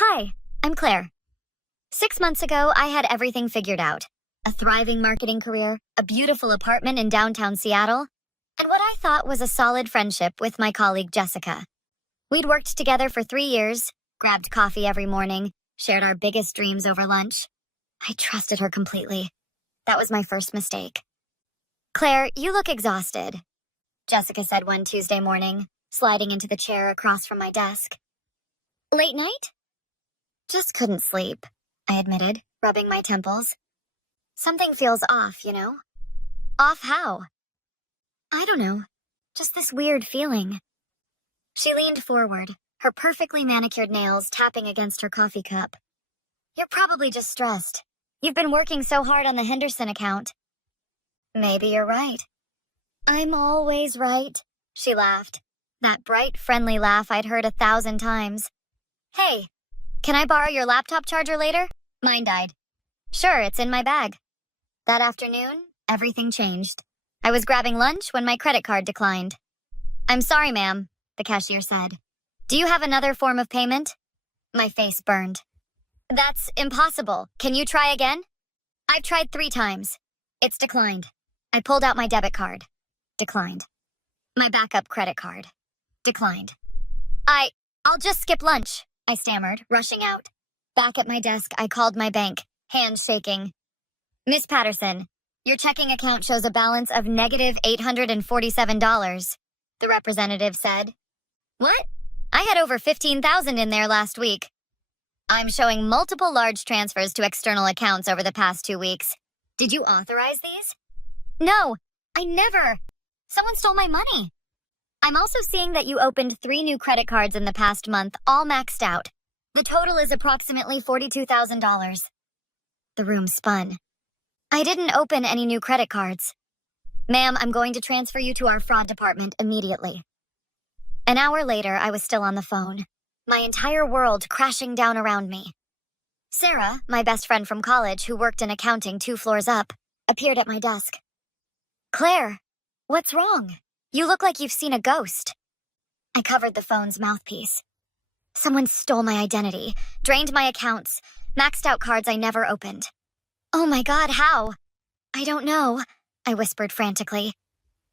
Hi, I'm Claire. 6 months ago, I had everything figured out. A thriving marketing career, a beautiful apartment in downtown Seattle, and what I thought was a solid friendship with my colleague Jessica. We'd worked together for 3 years, grabbed coffee every morning, shared our biggest dreams over lunch. I trusted her completely. That was my first mistake. Claire, you look exhausted, Jessica said one Tuesday morning, sliding into the chair across from my desk. Late night? Just couldn't sleep, I admitted, rubbing my temples. Something feels off, you know? Off how? I don't know. Just this weird feeling. She leaned forward, her perfectly manicured nails tapping against her coffee cup. You're probably just stressed. You've been working so hard on the Henderson account. Maybe you're right. I'm always right, she laughed. That bright, friendly laugh I'd heard 1,000 times. Hey, can I borrow your laptop charger later? Mine died. Sure, it's in my bag. That afternoon, everything changed. I was grabbing lunch when my credit card declined. I'm sorry, ma'am, the cashier said. Do you have another form of payment? My face burned. That's impossible. Can you try again? I've tried 3 times. It's declined. I pulled out my debit card. Declined. My backup credit card. Declined. I'll just skip lunch, I stammered, rushing out. Back at my desk, I called my bank, hands shaking. Miss Patterson, your checking account shows a balance of negative $847, the representative said. What? I had over $15,000 in there last week. I'm showing multiple large transfers to external accounts over the past 2 weeks. Did you authorize these? No, I never. Someone stole my money. I'm also seeing that you opened 3 new credit cards in the past month, all maxed out. The total is approximately $42,000. The room spun. I didn't open any new credit cards. Ma'am, I'm going to transfer you to our fraud department immediately. An hour later, I was still on the phone, my entire world crashing down around me. Sarah, my best friend from college who worked in accounting 2 floors up, appeared at my desk. Claire, what's wrong? You look like you've seen a ghost. I covered the phone's mouthpiece. Someone stole my identity, drained my accounts, maxed out cards I never opened. Oh my God, how? I don't know, I whispered frantically.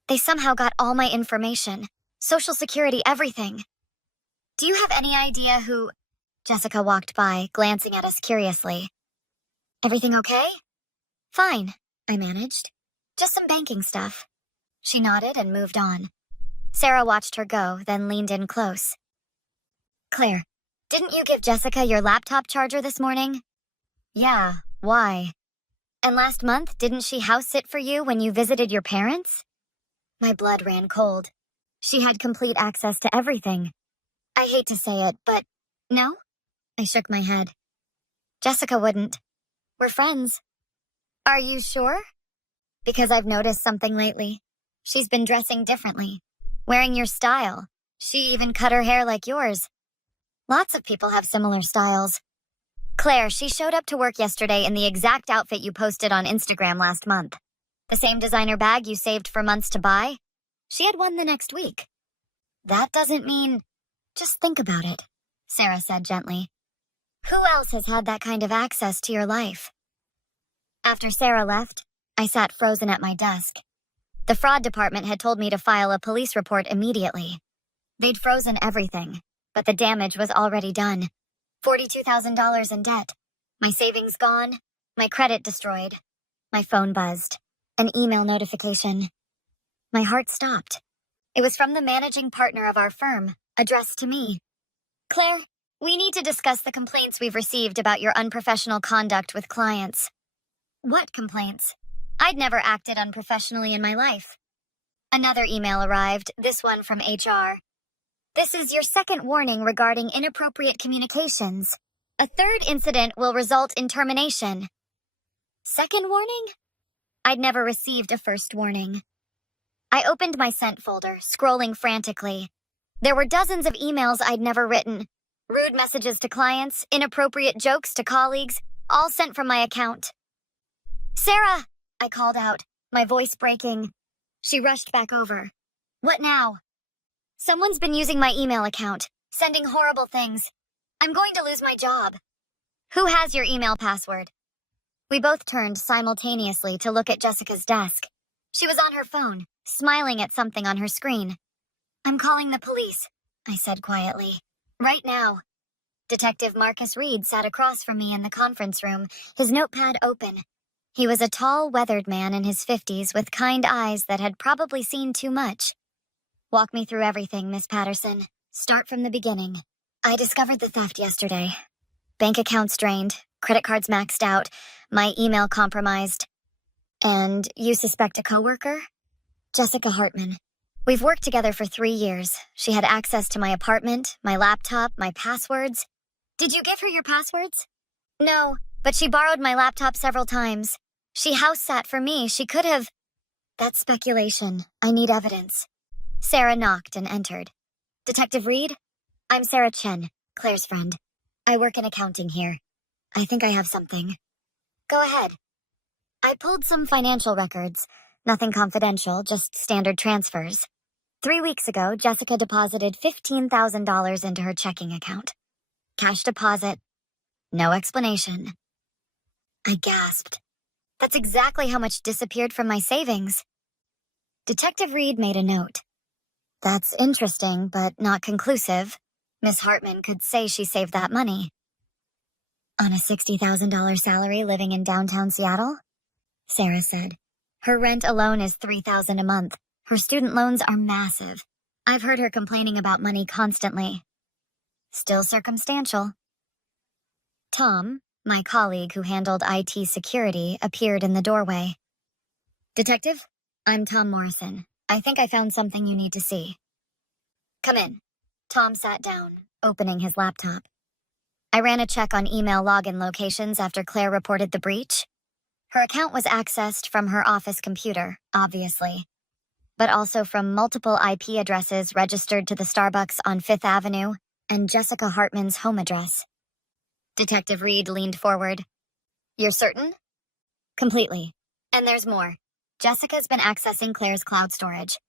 They somehow got all my information, Social Security, everything. Do you have any idea who... Jessica walked by, glancing at us curiously. Everything okay? Fine, I managed. Just some banking stuff. She nodded and moved on. Sarah watched her go, then leaned in close. Claire, didn't you give Jessica your laptop charger this morning? Yeah, why? And last month, didn't she house sit for you when you visited your parents? My blood ran cold. She had complete access to everything. I hate to say it, but no? I shook my head. Jessica wouldn't. We're friends. Are you sure? Because I've noticed something lately. She's been dressing differently, wearing your style. She even cut her hair like yours. Lots of people have similar styles. Claire, she showed up to work yesterday in the exact outfit you posted on Instagram last month. The same designer bag you saved for months to buy. She had one the next week. That doesn't mean... Just think about it, Sarah said gently. Who else has had that kind of access to your life? After Sarah left, I sat frozen at my desk. The fraud department had told me to file a police report immediately. They'd frozen everything, but the damage was already done. $42,000 in debt. My savings gone. My credit destroyed. My phone buzzed. An email notification. My heart stopped. It was from the managing partner of our firm, addressed to me. Claire, we need to discuss the complaints we've received about your unprofessional conduct with clients. What complaints? I'd never acted unprofessionally in my life. Another email arrived, this one from HR. This is your second warning regarding inappropriate communications. A third incident will result in termination. Second warning? I'd never received a first warning. I opened my sent folder, scrolling frantically. There were dozens of emails I'd never written. Rude messages to clients, inappropriate jokes to colleagues, all sent from my account. Sarah! I called out, my voice breaking. She rushed back over. What now? Someone's been using my email account, sending horrible things. I'm going to lose my job. Who has your email password? We both turned simultaneously to look at Jessica's desk. She was on her phone, smiling at something on her screen. I'm calling the police, I said quietly. Right now. Detective Marcus Reed sat across from me in the conference room, his notepad open. He was a tall, weathered man in his 50s with kind eyes that had probably seen too much. Walk me through everything, Miss Patterson. Start from the beginning. I discovered the theft yesterday. Bank accounts drained, credit cards maxed out, my email compromised. And you suspect a coworker? Jessica Hartman. We've worked together for 3 years. She had access to my apartment, my laptop, my passwords. Did you give her your passwords? No, but she borrowed my laptop several times. She house sat for me. She could have... That's speculation. I need evidence. Sarah knocked and entered. Detective Reed? I'm Sarah Chen, Claire's friend. I work in accounting here. I think I have something. Go ahead. I pulled some financial records. Nothing confidential, just standard transfers. 3 weeks ago, Jessica deposited $15,000 into her checking account. Cash deposit. No explanation. I gasped. That's exactly how much disappeared from my savings. Detective Reed made a note. That's interesting, but not conclusive. Miss Hartman could say she saved that money. On a $60,000 salary living in downtown Seattle? Sarah said. Her rent alone is $3,000 a month. Her student loans are massive. I've heard her complaining about money constantly. Still circumstantial. Tom, my colleague who handled IT security, appeared in the doorway. Detective, I'm Tom Morrison. I think I found something you need to see. Come in. Tom sat down, opening his laptop. I ran a check on email login locations after Claire reported the breach. Her account was accessed from her office computer, obviously, but also from multiple IP addresses registered to the Starbucks on 5th Avenue and Jessica Hartman's home address. Detective Reed leaned forward. You're certain? Completely. And there's more. Jessica's been accessing Claire's cloud storage.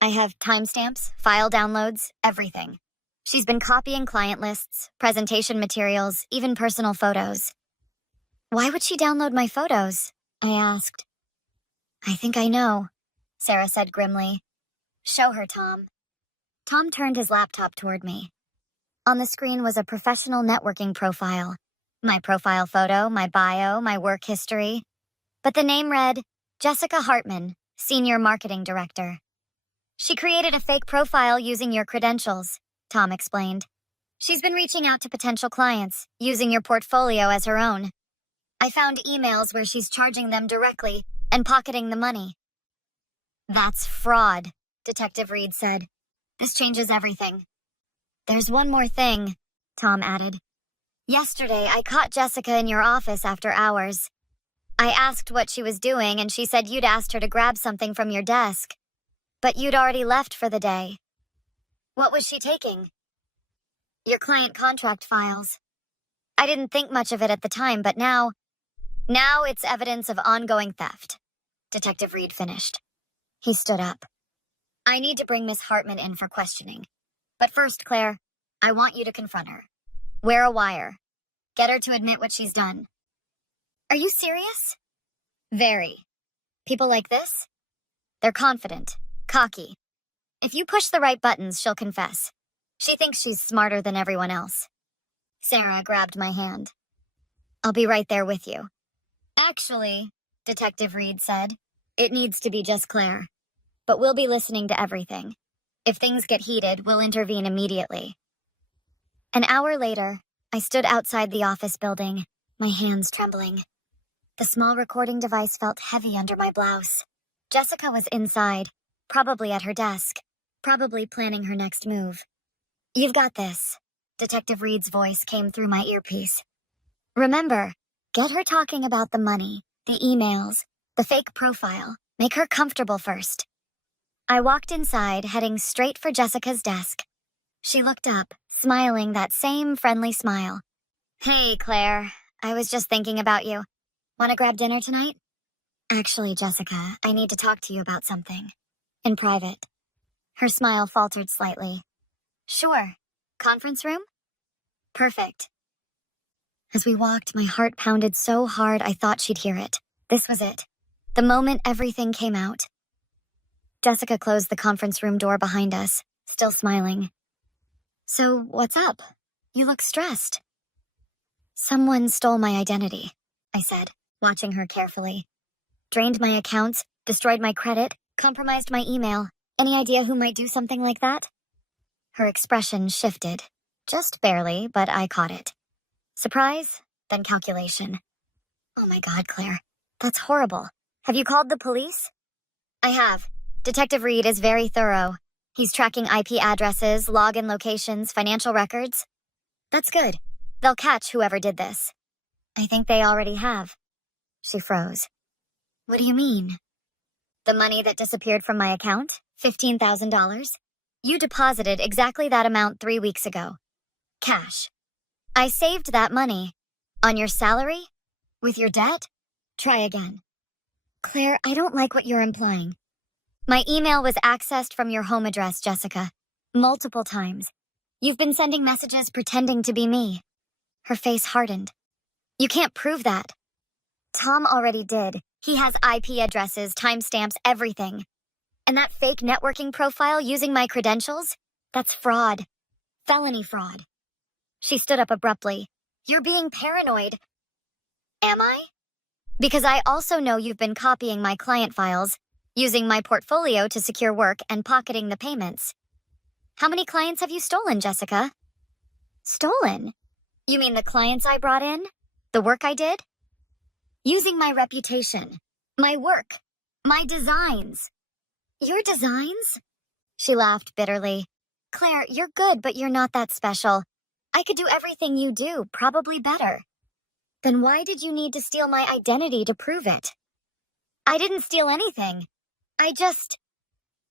I have timestamps, file downloads, everything. She's been copying client lists, presentation materials, even personal photos. Why would she download my photos? I asked. I think I know, Sarah said grimly. Show her, Tom. Tom turned his laptop toward me. On the screen was a professional networking profile. My profile photo, my bio, my work history. But the name read, Jessica Hartman, Senior Marketing Director. She created a fake profile using your credentials, Tom explained. She's been reaching out to potential clients, using your portfolio as her own. I found emails where she's charging them directly and pocketing the money. That's fraud, Detective Reed said. This changes everything. There's one more thing, Tom added. Yesterday, I caught Jessica in your office after hours. I asked what she was doing, and she said you'd asked her to grab something from your desk. But you'd already left for the day. What was she taking? Your client contract files. I didn't think much of it at the time, but now it's evidence of ongoing theft. Detective Reed finished. He stood up. I need to bring Miss Hartman in for questioning. But first, Claire, I want you to confront her. Wear a wire. Get her to admit what she's done. Are you serious? Very. People like this? They're confident, cocky. If you push the right buttons, she'll confess. She thinks she's smarter than everyone else. Sarah grabbed my hand. I'll be right there with you. Actually, Detective Reed said, it needs to be just Claire. But we'll be listening to everything. If things get heated, we'll intervene immediately. An hour later, I stood outside the office building, my hands trembling. The small recording device felt heavy under my blouse. Jessica was inside, probably at her desk, probably planning her next move. You've got this. Detective Reed's voice came through my earpiece. Remember, get her talking about the money, the emails, the fake profile. Make her comfortable first. I walked inside, heading straight for Jessica's desk. She looked up, smiling that same friendly smile. Hey, Claire. I was just thinking about you. Want to grab dinner tonight? Actually, Jessica, I need to talk to you about something. In private. Her smile faltered slightly. Sure. Conference room? Perfect. As we walked, my heart pounded so hard I thought she'd hear it. This was it. The moment everything came out. Jessica closed the conference room door behind us, still smiling. So, what's up? You look stressed. Someone stole my identity, I said, watching her carefully. Drained my accounts, destroyed my credit, compromised my email. Any idea who might do something like that? Her expression shifted. Just barely, but I caught it. Surprise, then calculation. Oh my God, Claire. That's horrible. Have you called the police? I have. Detective Reed is very thorough. He's tracking IP addresses, login locations, financial records. That's good. They'll catch whoever did this. I think they already have. She froze. What do you mean? The money that disappeared from my account, $15,000. You deposited exactly that amount 3 weeks ago. Cash. I saved that money. On your salary? With your debt? Try again. Claire, I don't like what you're implying. My email was accessed from your home address, Jessica. Multiple times. You've been sending messages pretending to be me. Her face hardened. You can't prove that. Tom already did. He has IP addresses, timestamps, everything. And that fake networking profile using my credentials? That's fraud. Felony fraud. She stood up abruptly. You're being paranoid. Am I? Because I also know you've been copying my client files, using my portfolio to secure work and pocketing the payments. How many clients have you stolen, Jessica? Stolen? You mean the clients I brought in? The work I did? Using my reputation, my work, my designs. Your designs? She laughed bitterly. Claire, you're good, but you're not that special. I could do everything you do, probably better. Then why did you need to steal my identity to prove it? I didn't steal anything.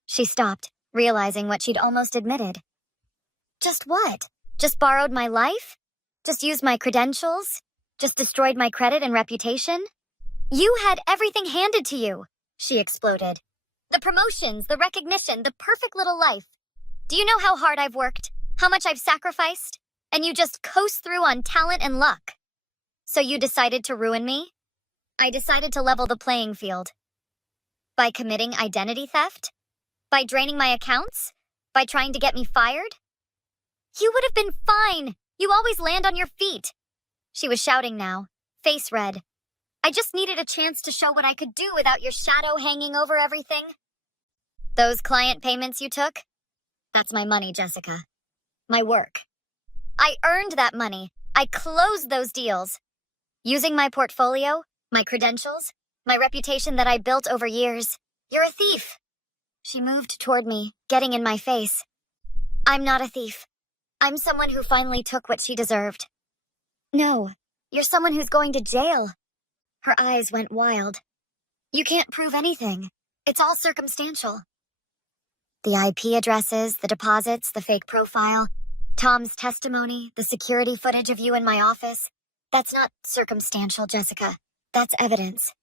She stopped, realizing what she'd almost admitted. Just what? Just borrowed my life? Just used my credentials? Just destroyed my credit and reputation? You had everything handed to you, she exploded. The promotions, the recognition, the perfect little life. Do you know how hard I've worked? How much I've sacrificed? And you just coast through on talent and luck. So you decided to ruin me? I decided to level the playing field. By committing identity theft? By draining my accounts? By trying to get me fired? You would have been fine. You always land on your feet. She was shouting now, face red. I just needed a chance to show what I could do without your shadow hanging over everything. Those client payments you took? That's my money, Jessica. My work. I earned that money. I closed those deals. Using my portfolio, my credentials, my reputation that I built over years. You're a thief. She moved toward me, getting in my face. I'm not a thief. I'm someone who finally took what she deserved. No, you're someone who's going to jail. Her eyes went wild. You can't prove anything. It's all circumstantial. The IP addresses, the deposits, the fake profile, Tom's testimony, the security footage of you in my office. That's not circumstantial, Jessica. That's evidence.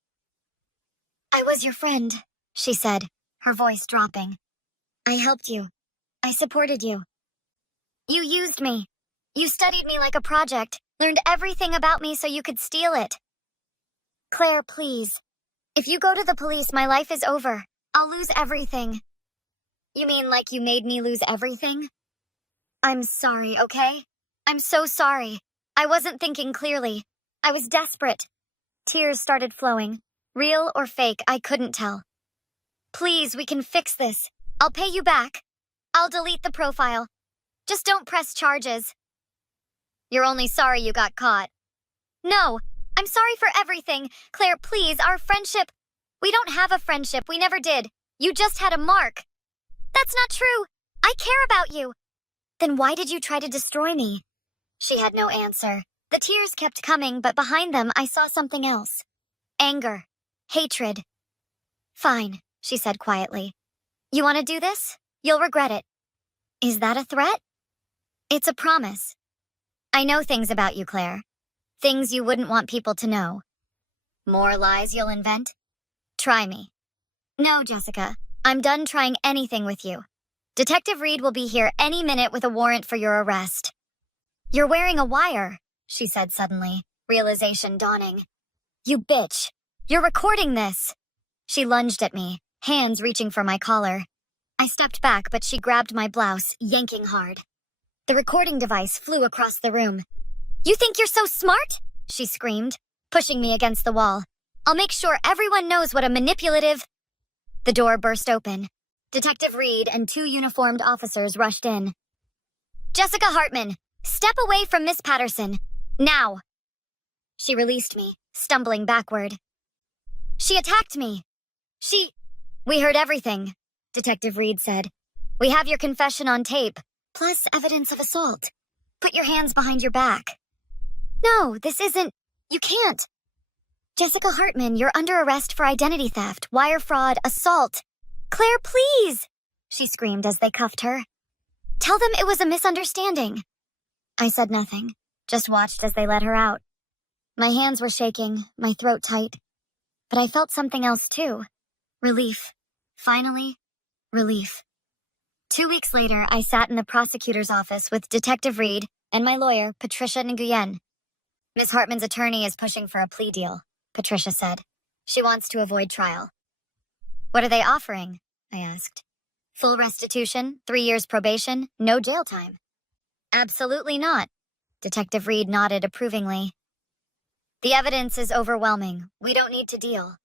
I was your friend, she said, her voice dropping. I helped you. I supported you. You used me. You studied me like a project, learned everything about me so you could steal it. Claire, please. If you go to the police, my life is over. I'll lose everything. You mean like you made me lose everything? I'm sorry, okay? I'm so sorry. I wasn't thinking clearly. I was desperate. Tears started flowing. Real or fake, I couldn't tell. Please, we can fix this. I'll pay you back. I'll delete the profile. Just don't press charges. You're only sorry you got caught. No, I'm sorry for everything. Claire, please, our friendship. We don't have a friendship. We never did. You just had a mark. That's not true. I care about you. Then why did you try to destroy me? She had no answer. The tears kept coming, but behind them I saw something else. Anger. Hatred. Fine, she said quietly. You want to do this? You'll regret it. Is that a threat? It's a promise. I know things about you, Claire. Things you wouldn't want people to know. More lies you'll invent? Try me. No, Jessica. I'm done trying anything with you. Detective Reed will be here any minute with a warrant for your arrest. You're wearing a wire, she said suddenly, realization dawning. You bitch. You're recording this. She lunged at me, hands reaching for my collar. I stepped back, but she grabbed my blouse, yanking hard. The recording device flew across the room. You think you're so smart? She screamed, pushing me against the wall. I'll make sure everyone knows what a manipulative... The door burst open. Detective Reed and 2 uniformed officers rushed in. Jessica Hartman, step away from Miss Patterson. Now. She released me, stumbling backward. She attacked me. We heard everything, Detective Reed said. We have your confession on tape, plus evidence of assault. Put your hands behind your back. No, this isn't... You can't. Jessica Hartman, you're under arrest for identity theft, wire fraud, assault. Claire, please, she screamed as they cuffed her. Tell them it was a misunderstanding. I said nothing, just watched as they let her out. My hands were shaking, my throat tight. But I felt something else too. Relief. Finally, relief. 2 weeks later, I sat in the prosecutor's office with Detective Reed and my lawyer, Patricia Nguyen. Miss Hartman's attorney is pushing for a plea deal, Patricia said. She wants to avoid trial. What are they offering? I asked. Full restitution, 3 years probation, no jail time. Absolutely not. Detective Reed nodded approvingly. The evidence is overwhelming. We don't need to deal.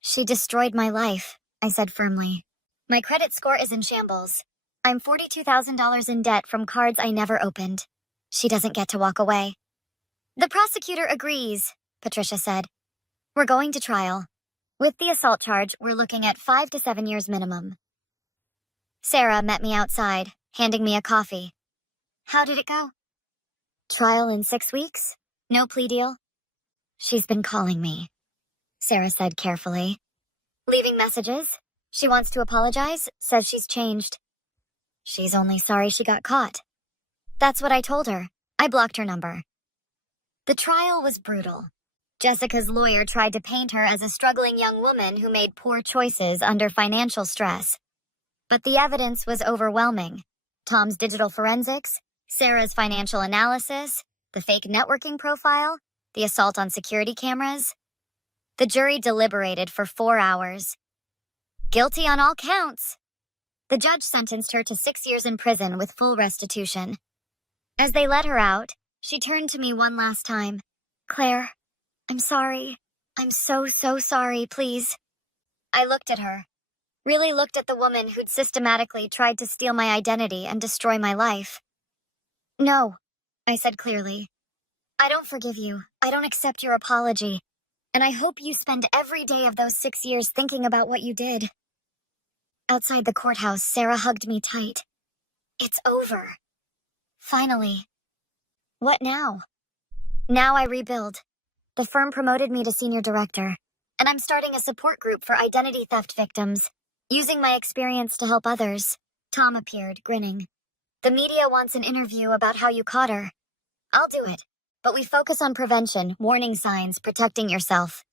She destroyed my life, I said firmly. My credit score is in shambles. I'm $42,000 in debt from cards I never opened. She doesn't get to walk away. The prosecutor agrees, Patricia said. We're going to trial. With the assault charge, we're looking at 5 to 7 years minimum. Sarah met me outside, handing me a coffee. How did it go? Trial in 6 weeks? No plea deal? She's been calling me, Sarah said carefully. Leaving messages? She wants to apologize, says she's changed. She's only sorry she got caught. That's what I told her. I blocked her number. The trial was brutal. Jessica's lawyer tried to paint her as a struggling young woman who made poor choices under financial stress. But the evidence was overwhelming. Tom's digital forensics, Sarah's financial analysis, the fake networking profile, the assault on security cameras. The jury deliberated for 4 hours. Guilty on all counts. The judge sentenced her to 6 years in prison with full restitution. As they let her out, she turned to me one last time. Claire, I'm sorry. I'm so sorry, please. I looked at her. Really looked at the woman who'd systematically tried to steal my identity and destroy my life. No, I said clearly. I don't forgive you. I don't accept your apology. And I hope you spend every day of those 6 years thinking about what you did. Outside the courthouse, Sarah hugged me tight. It's over. Finally. What now? Now I rebuild. The firm promoted me to senior director, and I'm starting a support group for identity theft victims, using my experience to help others. Tom appeared, grinning. The media wants an interview about how you caught her. I'll do it, but we focus on prevention, warning signs, protecting yourself.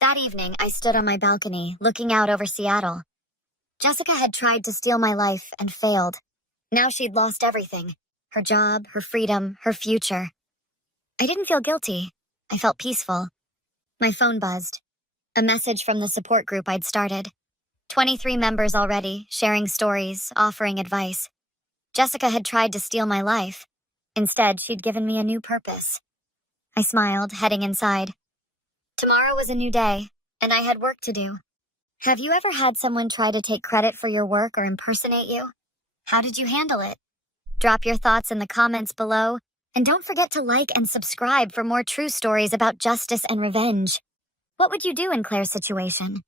That evening, I stood on my balcony, looking out over Seattle. Jessica had tried to steal my life and failed. Now she'd lost everything. Her job, her freedom, her future. I didn't feel guilty. I felt peaceful. My phone buzzed. A message from the support group I'd started. 23 members already, sharing stories, offering advice. Jessica had tried to steal my life. Instead, she'd given me a new purpose. I smiled, heading inside. Tomorrow was a new day, and I had work to do. Have you ever had someone try to take credit for your work or impersonate you? How did you handle it? Drop your thoughts in the comments below, and don't forget to like and subscribe for more true stories about justice and revenge. What would you do in Claire's situation?